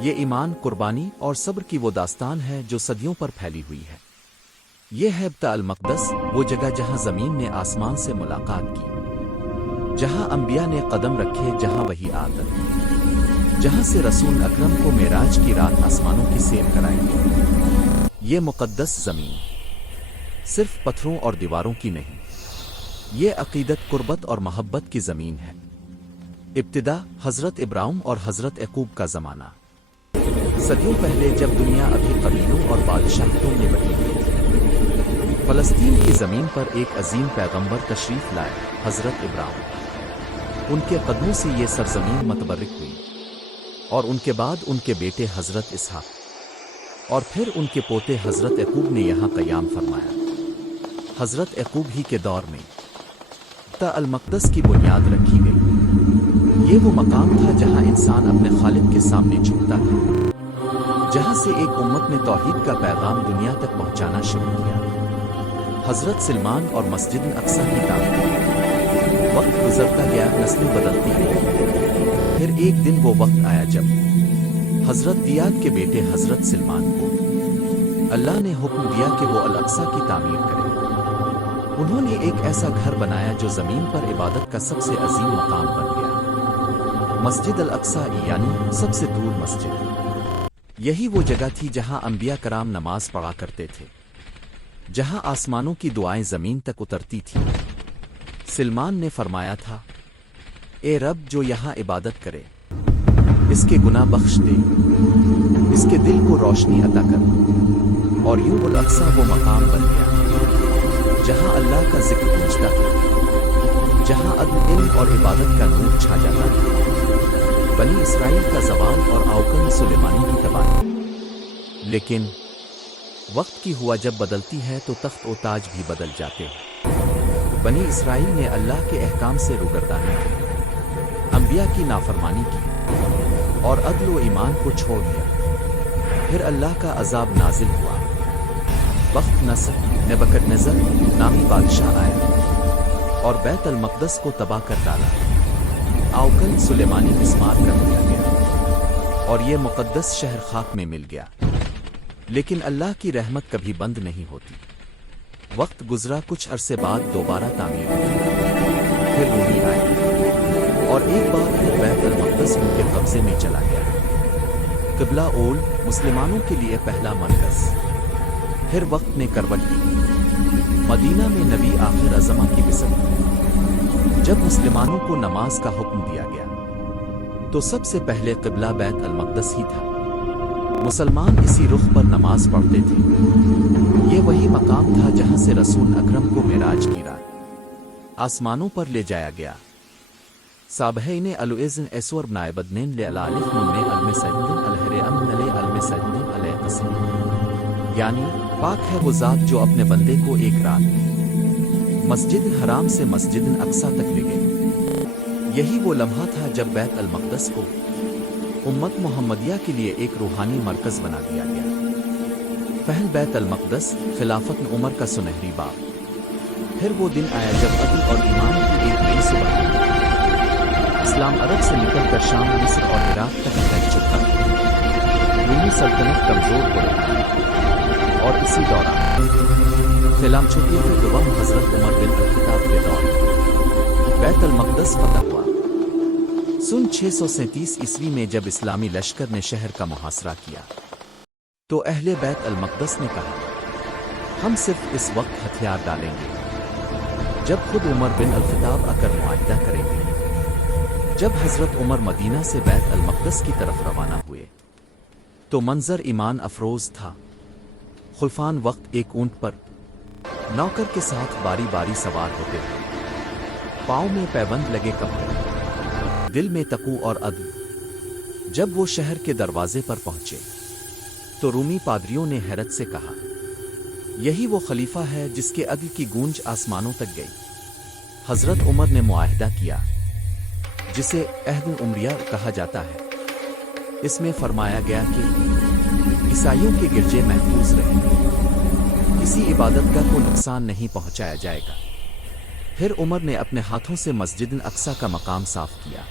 یہ ایمان، قربانی اور صبر کی وہ داستان ہے جو صدیوں پر پھیلی ہوئی ہے۔ یہ ہے بیت المقدس، وہ جگہ جہاں زمین نے آسمان سے ملاقات کی، جہاں انبیاء نے قدم رکھے، جہاں وحی آتا، جہاں سے رسول اکرم کو معراج کی رات آسمانوں کی سیر کرائی گئی۔ یہ مقدس زمین صرف پتھروں اور دیواروں کی نہیں، یہ عقیدت، قربت اور محبت کی زمین ہے۔ ابتدا حضرت ابراہیم اور حضرت یعقوب کا زمانہ۔ صدیوں پہلے جب دنیا ابھی قبیلوں اور بادشاہتوں میں بٹی ہوئی تھی، فلسطین کی زمین پر ایک عظیم پیغمبر تشریف لائے، حضرت ابراہیم۔ ان کے قدموں سے یہ سرزمین متبرک ہوئی، اور ان کے بعد ان کے بیٹے حضرت اسحاق اور پھر ان کے پوتے حضرت یعقوب نے یہاں قیام فرمایا۔ حضرت یعقوب ہی کے دور میں بیت المقدس کی بنیاد رکھی گئی۔ یہ وہ مقام تھا جہاں انسان اپنے خالق کے سامنے جھکتا تھا، جہاں سے ایک امت نے توحید کا پیغام دنیا تک پہنچانا شروع کیا۔ حضرت سلمان اور مسجد اقصی کی تعمیر۔ وقت گزرتا گیا، نسلیں بدلتی گئیں، پھر ایک دن وہ وقت آیا جب حضرت دیاد کے بیٹے حضرت سلمان کو اللہ نے حکم دیا کہ وہ الاقصی کی تعمیر کرے۔ انہوں نے ایک ایسا گھر بنایا جو زمین پر عبادت کا سب سے عظیم مقام بن گیا، مسجد الاقصی، یعنی سب سے دور مسجد۔ یہی وہ جگہ تھی جہاں انبیاء کرام نماز پڑھا کرتے تھے، جہاں آسمانوں کی دعائیں زمین تک اترتی تھیں۔ سلمان نے فرمایا تھا، اے رب، جو یہاں عبادت کرے اس کے گناہ بخش دے، اس کے دل کو روشنی عطا کر۔ اور یوں الاقصی وہ مقام بن گیا جہاں اللہ کا ذکر پہنچتا تھا، جہاں عدل، علم اور عبادت کا نور چھا جاتا تھا۔ بنی اسرائیل کا زوال اور اوکن سلیمانی کی تباہی۔ لیکن وقت کی ہوا جب بدلتی ہے تو تخت و تاج بھی بدل جاتے ہیں۔ بنی اسرائیل نے اللہ کے احکام سے روگردانی کی، انبیاء کی نافرمانی کی اور عدل و ایمان کو چھوڑ دیا۔ پھر اللہ کا عذاب نازل ہوا۔ بخت نصر نبوکدنضر نامی بادشاہ آیا اور بیت المقدس کو تباہ کر ڈالا۔ اوکن سلیمانی مسمار کر دیا گیا اور یہ مقدس شہر خاک میں مل گیا۔ لیکن اللہ کی رحمت کبھی بند نہیں ہوتی۔ وقت گزرا، کچھ عرصے بعد دوبارہ تعمیر ہوئی، پھر رومی آئے اور ایک بار پھر بیت المقدس ان کے قبضے میں چلا گیا۔ قبلہ اول مسلمانوں کے لیے پہلا مرکز۔ پھر وقت نے کروٹ لی، مدینہ میں نبی آخر الزماں کی بسط ہوئی۔ جب مسلمانوں کو نماز کا حکم دیا گیا تو سب سے پہلے قبلہ بیت المقدس ہی تھا۔ مسلمان اسی رخ پر نماز پڑھتے تھے۔ یہ وہی مقام تھا جہاں سے رسول اکرم کو معراج کی رات آسمانوں پر لے جایا گیا۔ صابحین الوزن ایسور بنائبدنین لعلالف نمنے علم سجدن الہر امن لے علم سجدن علیہ قسم، یعنی پاک ہے وہ ذات جو اپنے بندے کو ایک رات میں مسجد حرام سے مسجد اقصی تک لے گئی۔ یہی وہ لمحہ تھا جب بیت المقدس کو امت محمدیہ کے لیے ایک روحانی مرکز بنا دیا گیا۔ پہل بیت المقدس، خلافت عمر کا سنہری باب۔ پھر وہ دن آیا جب عدل اور ایمان کی ایک نئی صبح ہوئی۔ اسلام عرب سے نکل کر شام، مصر اور عراق تک پھیل چکا تھا۔ رومی سلطنت کمزور ہو رہی تھی اور اسی دوران فلامچوٹی کے دوم حضرت عمر بن الخطاب کے دور بیت المقدس فتح ہوا۔ سن 637 عیسوی میں جب اسلامی لشکر نے شہر کا محاصرہ کیا تو اہل بیت المقدس نے کہا، ہم صرف اس وقت ہتھیار ڈالیں گے جب خود عمر بن الخطاب آ کر معاہدہ کریں گے۔ جب حضرت عمر مدینہ سے بیت المقدس کی طرف روانہ ہوئے تو منظر ایمان افروز تھا۔ خلفان وقت ایک اونٹ پر نوکر کے ساتھ باری باری سوار ہوتے تھے، پاؤں میں پیبند لگے کپڑے، دل میں تقوی اور عدل۔ جب وہ شہر کے دروازے پر پہنچے تو رومی پادریوں نے حیرت سے کہا، یہی وہ خلیفہ ہے جس کے عدل کی گونج آسمانوں تک گئی۔ حضرت عمر نے معاہدہ کیا جسے عہد العمریہ کہا جاتا ہے۔ اس میں فرمایا گیا کہ عیسائیوں کے گرجے محفوظ رہیں گے، کسی عبادت گاہ کو نقصان نہیں پہنچایا جائے گا۔ پھر عمر نے اپنے ہاتھوں سے مسجد اقصی کا مقام صاف کیا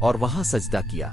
اور وہاں سجدہ کیا۔